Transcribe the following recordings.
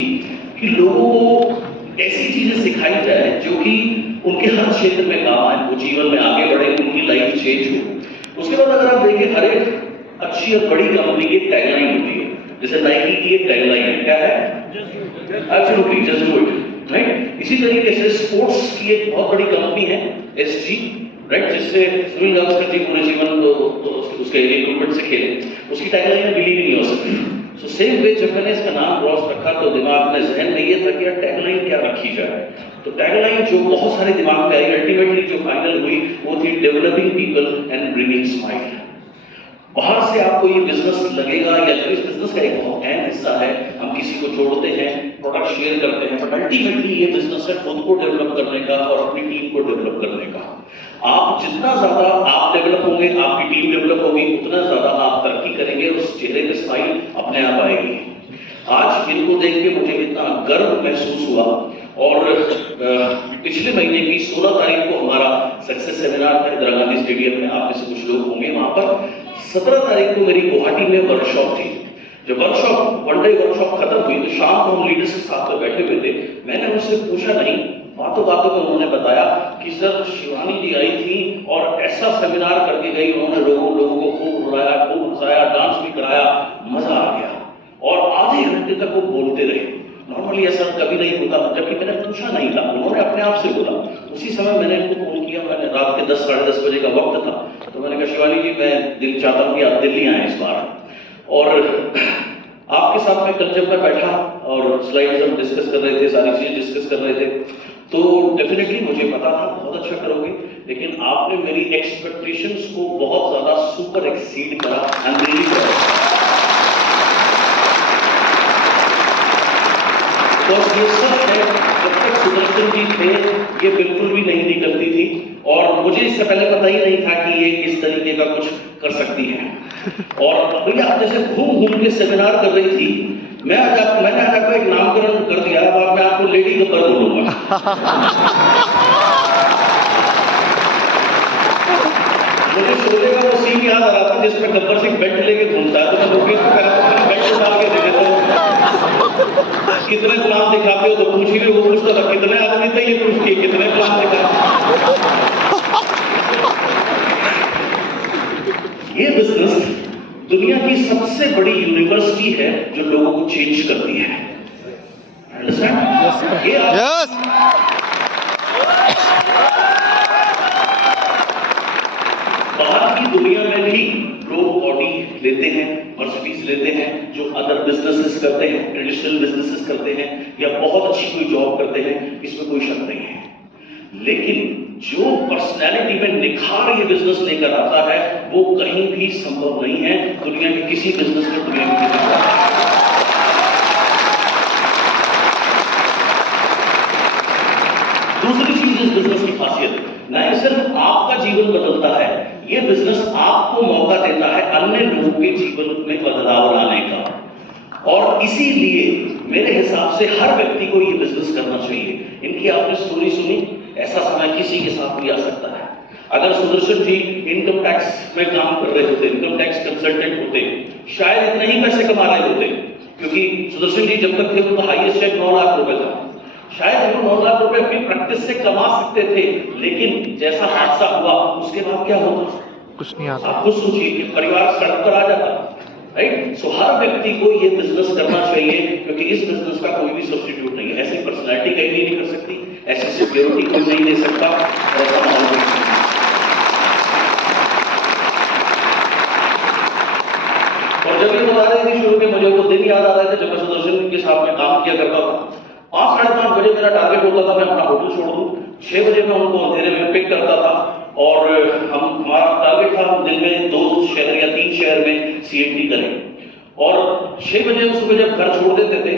कि लोगों को ऐसी चीजें सिखाई जाए जो कि उनके हर क्षेत्र में काम आए, वो जीवन में आगे बढ़े, उनकी लाइफ चेंज हो। उसके बाद अगर आप देखें, हर एक अच्छी और बड़ी कंपनी की टैगलाइन होती है। जैसे नाइकी की एक टैगलाइन क्या है? Absolutely just do it, right. इसी तरीके से स्पोर्ट्स की एक बहुत बड़ी कंपनी है एसजी, राइट, जिससे सुनील गावस्कर जी पूरे जीवन उसके इक्विपमेंट से खेले। उसकी टैगलाइन है believe in yourself. So same way जब मैंने इसका नाम क्रॉस रखा तो दिमाग में जहन में ये था कि यार टैगलाइन क्या रखी जाए। तो टैगलाइन जो बहुत सारे दिमाग में आई, अल्टीमेटली जो फाइनल हुई वो थी developing people and bringing smile. बाहर से आपको ये बिजनेस लगेगा या जो इस बिजनेस का एक बहुत अहम हिस्सा है, हम किसी को जोड़ते हैं, प्रोडक्ट शेयर करते हैं, बट अल्टीमेटली ये बिजनेस है खुद को डेवलप करने का और अपनी टीम को डेवलप करने का। आप जितना ज्यादा आप डेवलप होंगे, आपकी टीम डेवलप होगी, उतना ज्यादा आप तरक्की करेंगे, उस चेहरे पे स्माइल अपने आप आएगी। आज इनको देख के मुझे इतना गर्व महसूस हुआ। और पिछले महीने की 16 तारीख को हमारा सक्सेस सेमिनार था इंदिरा गांधी स्टेडियम में, आप में से कुछ लोग होंगे वहां पर। 17 तारीख को मेरी गुवाहाटी में वर्कशॉप थी। जब वर्कशॉप वन डे वर्कशॉप खत्म हुई तो शाम को हम लीडर्स के साथ में बैठे हुए थे। मैंने उनसे पूछा नहीं, बातों बातों में उन्होंने बताया कि सर शिवानी जी आई थी और ऐसा सेमिनार करके गई, उन्होंने लोगों को खूब रुलाया, खूब हंसाया, डांस भी कराया, मजा आ गया। और आधे घंटे तक वो बोलते रहे। नॉर्मली ऐसा कभी नहीं होता, जबकि मैंने पूछा नहीं था, उन्होंने अपने आप से बोला। उसी समय मैंने इनको फोन किया, मैंने रात के 10 साढ़े 10 बजे का वक्त था, तो मैंने कहा शिवानी जी मैं दिल चाहता हूँ कि आप दिल्ली आए इस बार, और आपके साथ में कल जब मैं बैठा और स्लाइड्स हम डिस्कस कर रहे थे, सारी चीजें डिस्कस कर रहे थे, तो डेफिनेटली मुझे पता था बहुत अच्छा करोगे, लेकिन आपने मेरी एक्सपेक्टेशंस को बहुत ज्यादा सुपर एक्सीड करा। तो ये सब है, जब तक सुदर्शन जी थे ये बिल्कुल भी नहीं निकलती थी, और मुझे इससे पहले पता ही नहीं था कि ये इस तरीके का कुछ कर सकती है। और भैया जैसे घूम घूम के सेमिनार कर रही थी, मैंने आज आपका एक नामकरण कर दिया, अब मैं आपको लेडी गब्बर बोलूंगा। मुझे शोले का वो सीन याद आ रहा था जिसमें गब्बर सिंह बेल्ट लेके घूमता है, तो मैं लोकेश को कह रहा था बेल्ट उतार के दे देता हूँ, कितने गुलाम दिखाते हो, तो पूछ ही वो पूछता था कितने आदमी थे, ये पूछती है कितने गुलाम दिखाते। ये बिजनेस दुनिया की सबसे बड़ी यूनिवर्सिटी है जो लोगों को चेंज करती है। बाहर की दुनिया में भी लोग ऑडी लेते हैं, मर्सिडीज लेते हैं, जो अदर बिजनेसेस करते हैं, ट्रेडिशनल बिजनेसेस करते हैं, या बहुत अच्छी कोई जॉब करते हैं, इसमें कोई शक नहीं है। लेकिन जो पर्सनैलिटी में निखार ये बिजनेस लेकर आता है वो कहीं भी संभव नहीं है, दुनिया के किसी बिजनेस में, दुनिया के किसी। दूसरी चीज इस बिजनेस की खासियत न सिर्फ आपका जीवन बदलता है, ये बिजनेस आपको मौका देता है अन्य लोगों के जीवन में बदलाव लाने का। और इसीलिए मेरे हिसाब से हर व्यक्ति को ये बिजनेस करना चाहिए। इनकी आपने स्टोरी सुनी, ऐसा समय किसी के साथ भी आ सकता है। अगर सुदर्शन जी इनकम टैक्स में काम कर रहे होते, इनकम टैक्स कंसल्टेंट होते, शायद इतने ही पैसे कमा रहे होते, क्योंकि सुदर्शन जी जब तक थे उनका हाईएस्ट चेक 9 लाख रुपए था। शायद वो 9 लाख रुपए अपनी प्रैक्टिस से कमा सकते थे, लेकिन जैसा हादसा हुआ उसके बाद क्या होता, कुछ नहीं आता। आप खुद सोचिए कि परिवार सड़क पर आ जाता, राइट। सो हर व्यक्ति को ये बिजनेस करना चाहिए, क्योंकि इस बिजनेस का कोई भी सब्स्टिट्यूट नहीं है। ऐसी पर्सनैलिटी कहीं नहीं कर सकती, ऐसी सिक्योरिटी कोई नहीं दे सकता, ऐसा माहौल नहीं। और जब ये बता रही थी शुरू में, मुझे वो दिन याद आ रहे थे जब मैं सुदर्शन के साथ में काम किया करता था। 5 साढ़े 5 बजे मेरा टारगेट होता था मैं अपना होटल छोड़ दूं, 6 बजे मैं उनको अंधेरे में पिक करता था, और हमारा टारगेट था हम दिन में 2 शहर या 3 शहर में सीएनटी करें। और 6 बजे सुबह जब घर छोड़ देते थे,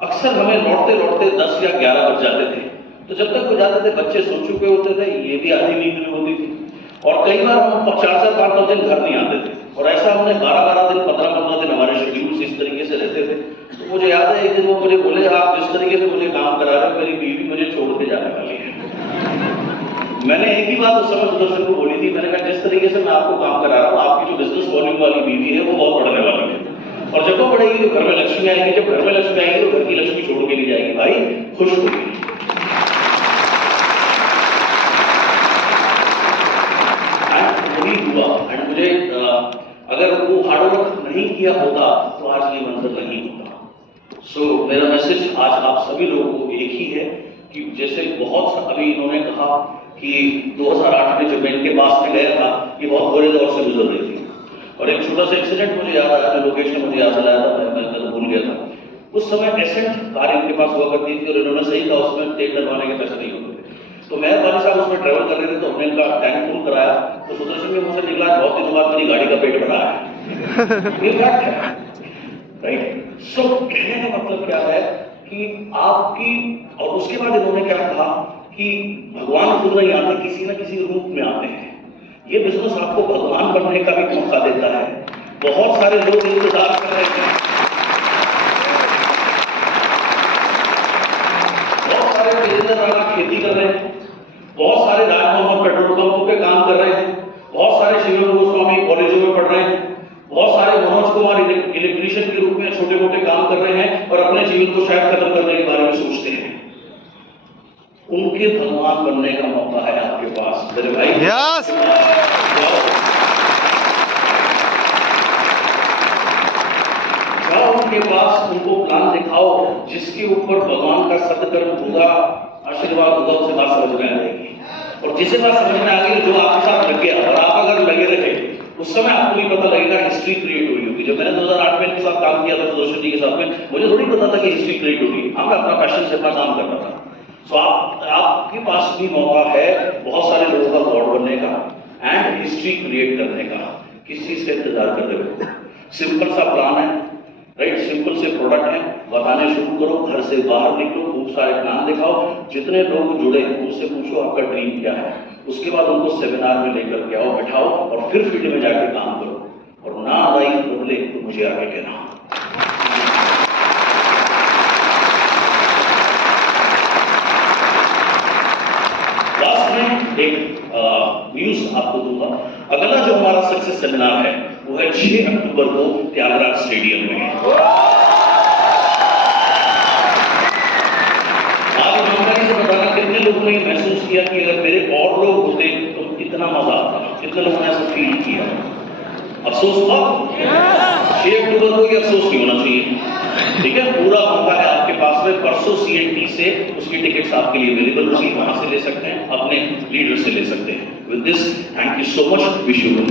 अक्सर हमें लौटते लौटते 10 या 11 बज जाते थे। तो जब तक वो जाते थे बच्चे सो चुके होते थे, ये भी आधी नींद में होती थी, और कई बार हम 4-5 दिन घर नहीं आते थे। और ऐसा हमने 12-12 दिन, 15-15 दिन हमारे शेड्यूल्स इस तरीके से रहते थे। तो मुझे याद है एक दिन वो मुझे बोले, आप जिस तरीके से मुझे काम करा रहे हो, मेरी बीवी मुझे छोड़ के जाने वाली है। मैंने एक ही बात उस समय सुदर्शन को बोली थी, मैंने कहा जिस तरीके से मैं आपको काम करा रहा हूँ, आपकी जो बिजनेस वॉल्यूम वाली बीवी है वो बहुत बढ़ने वाली है, और जब वो बढ़ेगी तो घर में लक्ष्मी आएगी, जब घर में लक्ष्मी आएगी तो घर की लक्ष्मी खुश होगी। वही हुआ। एंड मुझे अगर वो हार्डवर्क नहीं किया होता तो आज ये मंजर नहीं होता। सो मेरा मैसेज आज आप सभी लोगों को एक ही है कि जैसे बहुत अभी इन्होंने कहा कि 2008 में जब मैं इनके पास में गया था, ये बहुत बुरे दौर से गुजर रही थी, और एक छोटा सा एक्सीडेंट मुझे याद आया, लोकेश ने मुझे याद दिलाया था, मैं भूल गया था। उस समय एसेंट कार इनके पास हुआ करती थी, और इन्होंने सही कहा उसमें तेल डलवाने के पैसे नहीं होते थे। तो मेहरबानी साहब उसमें ट्रेवल कर रहे थे, तो हमने इनका टैंक फुल कराया, तो सुदर्शन में मुझसे निकला बहुत दिनों बाद मेरी गाड़ी का पेट भरा है। ये फैक्ट है, राइट। सो कहने का मतलब क्या है कि आपकी, और उसके बाद इन्होंने क्या कहा कि भगवान खुद नहीं आते, किसी ना किसी रूप में आते हैं। ये बिजनेस आपको भगवान बनने का भी मौका देता है। बहुत सारे लोग इंतजार कर रहे हैं, बहुत सारे ठेकेदार खेती कर रहे हैं, बहुत सारे राजमोहन पेट्रोल पंपों पे काम कर रहे हैं, बहुत सारे शिवम गोस्वामी कॉलेजों में पढ़ रहे हैं, बहुत सारे मनोज कुमार इलेक्ट्रीशियन के रूप में छोटे मोटे काम कर रहे हैं, और अपने जीवन को शायद खत्म करने के बारे में सोचते हैं। उनके भगवान बनने का मौका है आपके पास मेरे भाई। यस। जाओ उनके पास, उनको प्लान दिखाओ जिसके ऊपर भगवान का सत्कर्म होगा, आशीर्वाद होगा, उसे बात समझ में आ जाएगी। और जिसे बात समझ में आ गई, जो आपके साथ लग गया और आप अगर लगे रहे, उस समय आपको भी पता लगेगा हिस्ट्री क्रिएट हुई होगी। जब मैंने 2008 में इनके साथ काम किया था, सुदर्शन जी के साथ में, मुझे थोड़ी पता था कि हिस्ट्री क्रिएट होगी। हाँ, मैं अपना पैशन से अपना काम कर रहा था। सो आपके पास भी मौका है बहुत सारे लोगों का गॉड बनने का एंड हिस्ट्री क्रिएट करने का। किस चीज का इंतजार कर रहे हो? सिंपल सा प्लान है, राइट, सिंपल से प्रोडक्ट है, बताने शुरू करो, घर से बाहर निकलो, खूब सारे प्लान दिखाओ, जितने लोग जुड़े उनसे पूछो आपका ड्रीम क्या है, उसके बाद उनको सेमिनार में लेकर के आओ, बिठाओ, और फिर फील्ड में जाकर काम करो। और ना लाइफ बदले तो मुझे आगे कहना। लास्ट में एक न्यूज आपको दूंगा। अगला जो हमारा सक्सेस सेमिनार है वो है 6 अक्टूबर को त्यागराज स्टेडियम में। आप ईमानदारी से बताना कितने लोगों ने महसूस किया कि अगर मेरे और लोग होते तो कितना मजा आता। कितने लोगों ने ऐसा फील किया? अफसोस हुआ? 6 अक्टूबर को ये अफसोस नहीं होना चाहिए। ठीक है, पूरा मौका है आपके पास में। परसों CNT से उसकी टिकट्स आपके लिए अवेलेबल होगी, वहां से ले सकते हैं, अपने लीडर से ले सकते हैं। With this, thank you so much, wish you